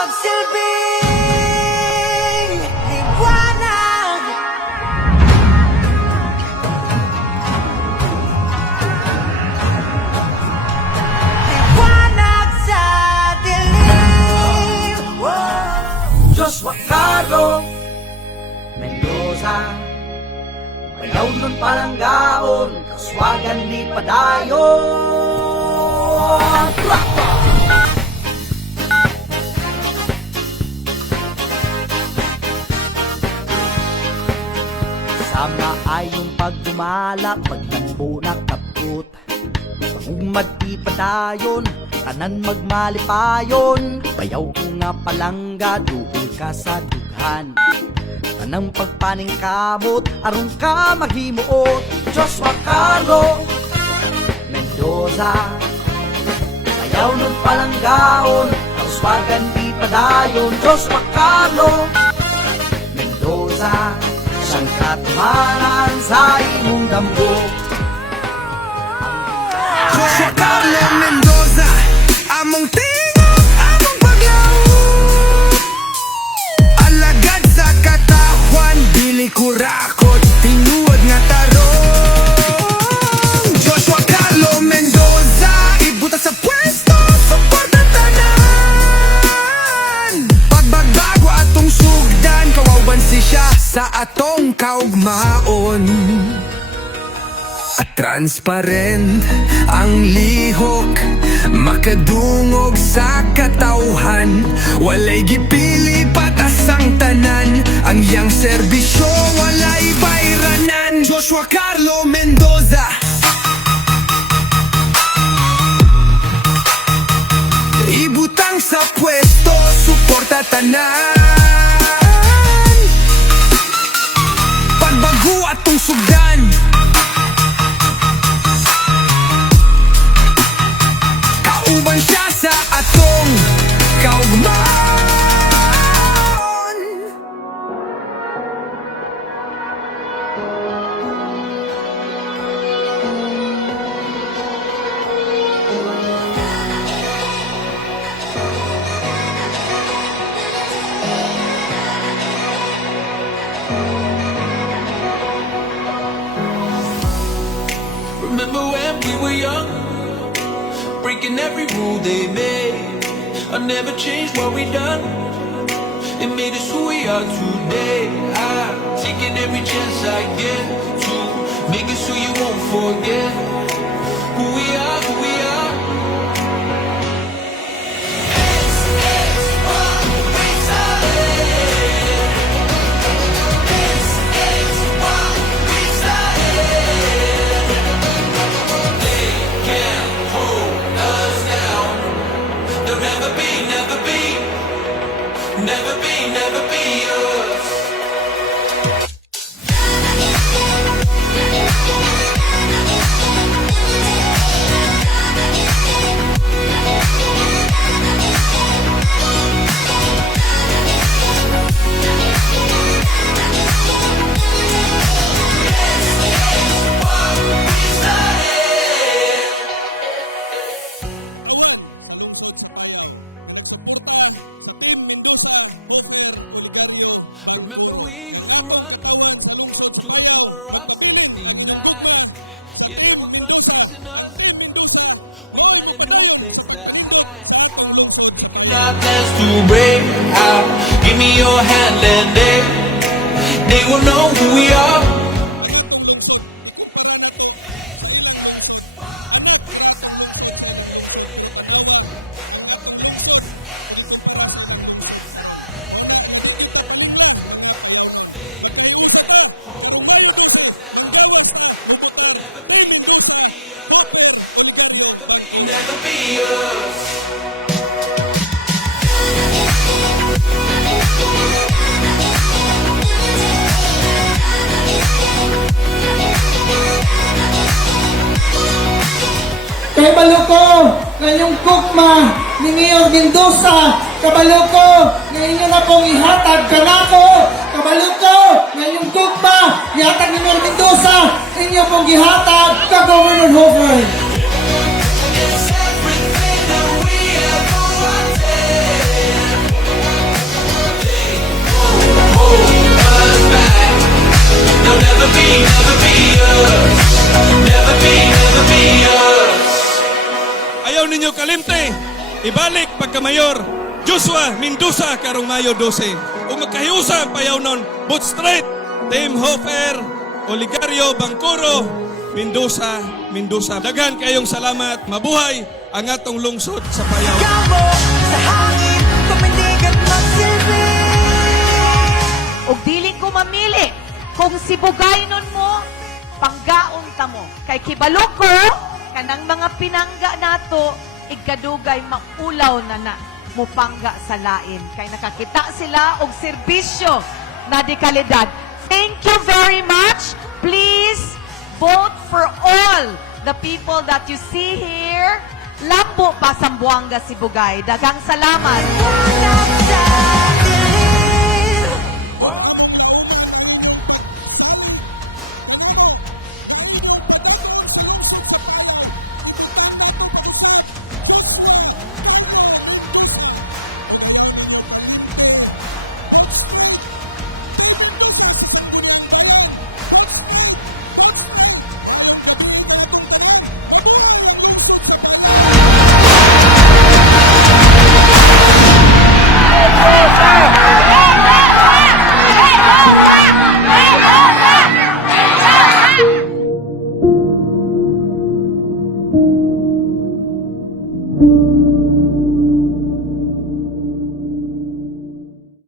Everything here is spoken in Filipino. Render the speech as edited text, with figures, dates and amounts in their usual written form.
magsilbing liwanag. Liwanag sa dilim. Joshua Carlo Mendoza, bayaw nun palanggaon, kaswagan ni Padayon. Sama ay yung pagdumala, paglimbo na kaput. Pangumad di Padayon, tanan magmalipayon. Bayaw ko nga palangga, duol ka sa dughan. Tanang pagpaning kamot, aron ka maghimuot. Joshua Carlo Mendoza, bayaw nun palanggaon, kaswagan di Padayon. Joshua Carlo Mendoza, siyang katumanan sa imong damgo. Joshua Carlo Mendoza, among tingog, among baglaw. Alagad sa katawan, dili kurakot, tinuod nga tarong. Joshua Carlo Mendoza, ibuta sa pwesto, suporta tanan. Pagbagbago atong sugdan, kawawan si siya sa atong kaugmaon. At transparent ang lihok, makadungog sa katauhan. Walay gipili patas ang tanan, ang iyang serbisyo walay bayranan. Joshua Carlo Mendoza, ibutang sa pwesto, suporta tanan. Pagbago atong sugdan, kauban siya sa atong kaugmaon. Remember when we were young, breaking every rule they made. I never changed what we done. It made us who we are today. I'm taking every chance I get to make us who you won't forget. Who we are, who we are. Never be yours. Remember we used to run to the corner of 59. Yeah, they were confusing us. We had a new place to hide. Making our plans to break out. Give me your hand and they will know who we are. Never be yours. Kabalo ko ngayong kukma ni Mayor Mendoza. Kabalo ko na inyo na pong ihatag kanako. Kabalo ko ngayong kukma ihatag ni Mayor Mendoza. Inyo pong ihatag ka Governor Hofer. It's everything that we ever wanted. ibalik pagkamayor. Joshua Mendoza karong Mayo 12. O magkahiusa ang payaw nun, Booth Street, Tim Hofer, Oligario Bangkoro, Mendoza. Daghan kayong salamat. Mabuhay ang atong lungsod sa payaw. Kamo sa hangin, tumindig at magsilbi. Og dili ko mamili kung sibugaynon mo, panggaon ta mo. Kay kibalo ko, kanang mga pinangga nato, igkadugay maulaw na mupangga sa lain. Kay nakakita sila og serbisyo na di kalidad. Thank you very much. Please vote for all the people that you see here. Lambo pa Sambuanga, Sibugay. Daghang salamat. Hanap sa dilim.